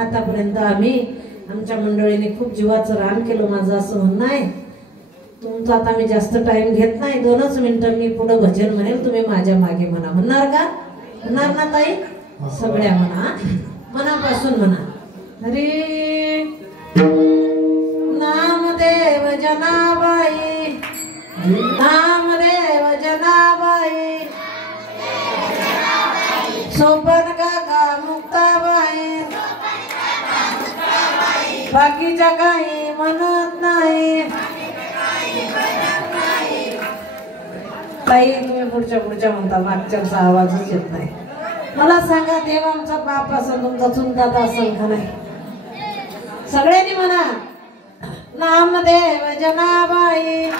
आतापर्यंत आम्ही आमच्या मंडळीने खूप जीवाचं रान केलं, माझं असं म्हणणं आहे. तुमचा आता मी जास्त टाइम घेत नाही, 2च मिनिटं मी पुढे भजन म्हणेल, तुम्ही माझ्या मागे म्हणा. म्हणणार का? म्हणणार ना ताई? सगळ्या म्हणा, मनापासून म्हणा. हरी नामदेव जनाबाई, नामदेव जनाबाई, सोपन काका मुक्ताबाई, बाकीच्या काही म्हणत नाही. ताई तुम्ही पुढच्या म्हणता, मागच्या आवाजच येत नाही. मला सांगा, देव आमचा बाप असेल, तुमचा चुलता असेल का नाही? सगळ्यांनी म्हणा, नामदेव जनाबाई,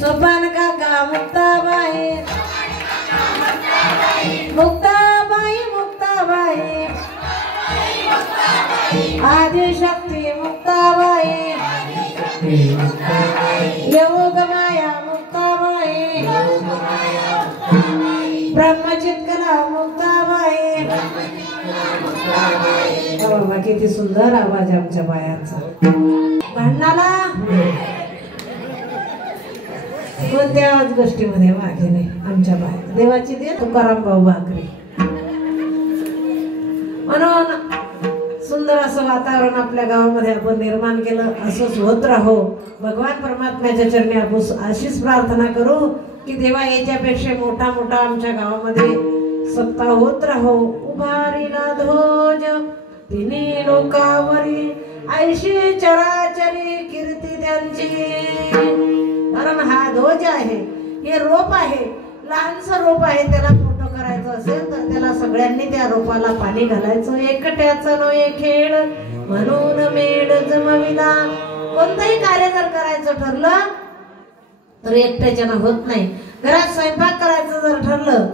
सोपान काका मुक्ताबाई, मुक्ताबाई मुक्ताबाई, आदिशक्ती मुक्ताबाई, योगमाया मुक्ताबाई, ब्रह्मचित्कला मुक्ताबाई. बाबा किती सुंदर आवाज आमच्या बायांचा. भांडणाला कोणत्याच गोष्टीमध्ये मागे नाही आमच्या बाया. देवाची दे तुकाराम भाऊ भाकरी. म्हणून सुंदर असं वातावरण आपल्या गावामध्ये आपण निर्माण केलं, असंच होत राहो. भगवान परमात्म्याच्या चरणी आपण अशीच प्रार्थना करू की देवा याच्यापेक्षा मोठा मोठा आमच्या गावामध्ये सत्ता होत राहो. उभारीला ध्वज तिन्ही लोकावरी, ऐशी चराचरी कीर्ती त्यांची. कारण हा ध्वज आहे, हे रोप आहे, लहानसं रोप आहे. त्याला मोठं करायचं असेल तर त्याला सगळ्यांनी त्या रोपाला पाणी घालायचं. एकट्याचा नोये खेळ म्हणून मेळ जमविला. कोणतंही कार्य जर करायचं ठरलं तर एकट्याच्यानं होत नाही. घरात स्वयंपाक करायचं जर ठरलं,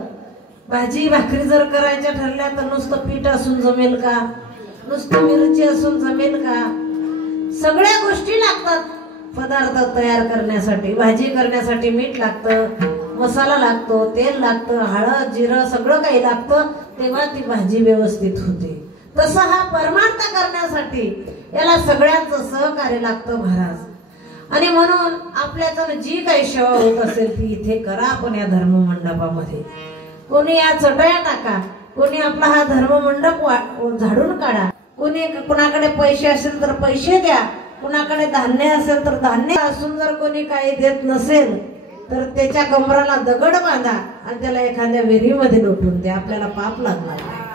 भाजी भाकरी जर करायच्या ठरल्या तर नुसतं पीठ असून जमेल का? नुसतं मिरची असून जमेल का? सगळ्या गोष्टी लागतात पदार्थ तयार करण्यासाठी. भाजी करण्यासाठी मीठ लागतं, मसाला लागतो, तेल लागतं, हळद जिरं सगळं काही लागतं, तेव्हा ती भाजी व्यवस्थित होते. तसं हा परमार्थ करण्यासाठी याला सगळ्यांचं सहकार्य लागतं महाराज. आणि म्हणून आपल्याकडून जी काही सेवा होत असेल ती इथे करा. आपण या धर्म मंडपामध्ये कोणी या चटया टाका, कोणी आपला हा धर्म मंडप झाडून काढा, कोणी कुणाकडे पैसे असेल तर पैसे द्या, कुणाकडे धान्य असेल तर धान्य. असून जर कोणी काही देत नसेल तर त्याच्या कमराला दगड बांधा आणि त्याला एखाद्या विहिरीमध्ये लोटून द्या. आपल्याला पाप लागणार नाही.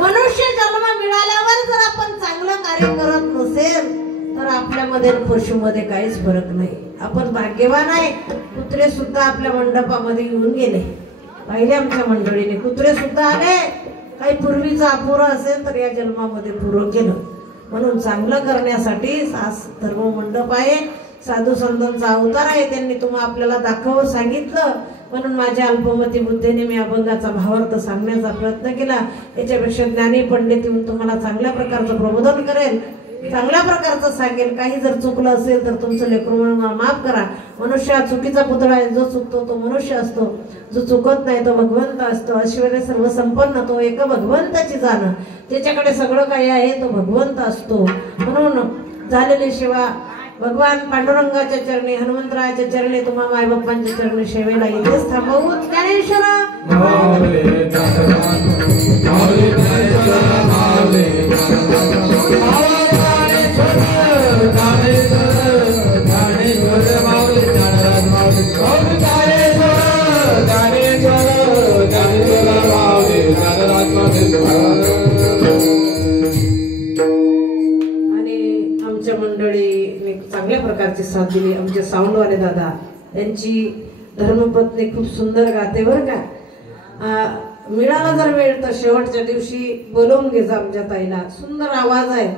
मनुष्य जन्म मिळाल्यावर जर आपण चांगलं कार्य करत नसेल तर आपल्यामध्ये पशुमध्ये काहीच फरक नाही. आपण भाग्यवान आहे. कुत्रे सुद्धा आपल्या मंडपामध्ये येऊन गेले. पाहिले आमच्या मंडळीने कुत्रे सुद्धा आले. काही पूर्वीचं अपुरं असेल तर या जन्मामध्ये पुरं केलं. म्हणून चांगलं करण्यासाठी धर्म मंडप आहे, साधू संतांचा अवतार आहे. त्यांनी आपल्याला दाखवून सांगितलं. म्हणून माझ्या अल्पमती बुद्धीने मी अभंगाचा भावार्थ सांगण्याचा प्रयत्न केला. याच्यापेक्षा ज्ञानी पंडित येऊन तुम्हाला चांगल्या प्रकारचं प्रबोधन करेल चांगल्या प्रकारचं सांगेल. काही जर चुकलं असेल तर तुमचं लेकरू म्हणून मला माफ करा. मनुष्य हा चुकीचा पुतळा आहे. जो चुकतो तो मनुष्य असतो, जो चुकत नाही तो भगवंत असतो. ऐश्वर्य सर्व संपन्न तो एक भगवंताची जाण. ज्याच्याकडे सगळं काही आहे तो भगवंत असतो. म्हणून झालेली सेवा भगवान पांडुरंगाच्या चरणी, हनुमंतरायाच्या चरणी, तुम्हा मायबापांच्या चरणी सेवेला इथेच थांबवू. ज्ञानेश्वरा मंडळीने चांगल्या प्रकारची साथ दिली. आमचे साऊंडवाले दादा, त्यांची धर्मपत्नी खूप सुंदर गाते बरं का. मिळाला जर वेळ तर शेवटच्या दिवशी बोलवून घे जा आमच्या ताईला. सुंदर आवाज आहे.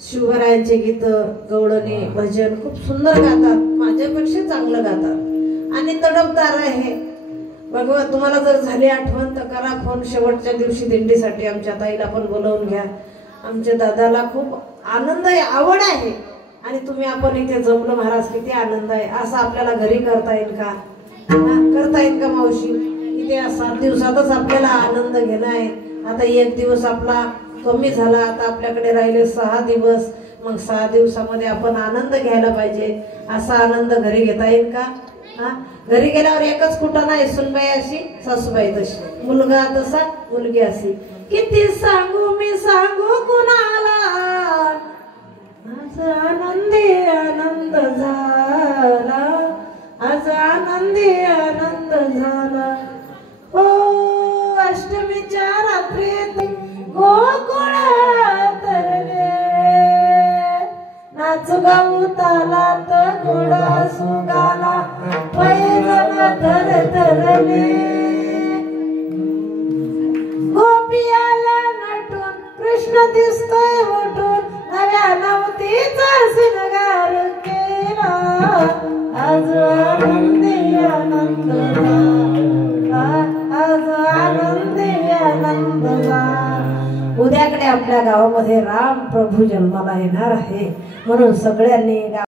शिवरायांचे गीत, गवळणी, भजन खूप सुंदर गातात. माझ्यापेक्षा चांगलं गातात आणि तडफदार आहे. भगवान तुम्हाला जर झाली आठवण तर करा फोन. शेवटच्या दिवशी दिंडीसाठी आमच्या ताईला पण बोलवून घ्या. आमच्या दादाला खूप आनंद आहे, आवड आहे. आणि तुम्ही आपण इथे जमलो महाराज, किती आनंद आहे. असं आपल्याला घरी करता येईल का? करता येईल का मावशी? इथे 7 दिवसातच आपल्याला आनंद घेणं आहे. आता 1 दिवस आपला कमी झाला. आता आपल्याकडे राहिले 6 दिवस. मग 6 दिवसामध्ये आपण आनंद घ्यायला पाहिजे. असा आनंद घरी घेता येईल का? घरी गेल्यावर एकच कुठं नाही, सुनबाई अशी, सासूबाई तशी, मुलगा तसा, मुलगी अशी. किती सांगू मी सांगू कुणाला, आज आनंदी आनंद झाला, आज आनंदी आनंद झाला. हो अष्टमीच्या रात्रीत गोकुळात रे, नाच गाऊ तालात घोडा सुगाला, पैजण थरथरले. गोपी आला नटून, कृष्ण दिसतोय उठून, नव्या नवतीचा सिंगार केला, आज आनंदी आनंद झाला, आज आनंदी आनंद झाला. उद्याकडे आपल्या गावामध्ये राम प्रभू जन्माला येणार आहे. म्हणून सगळ्यांनी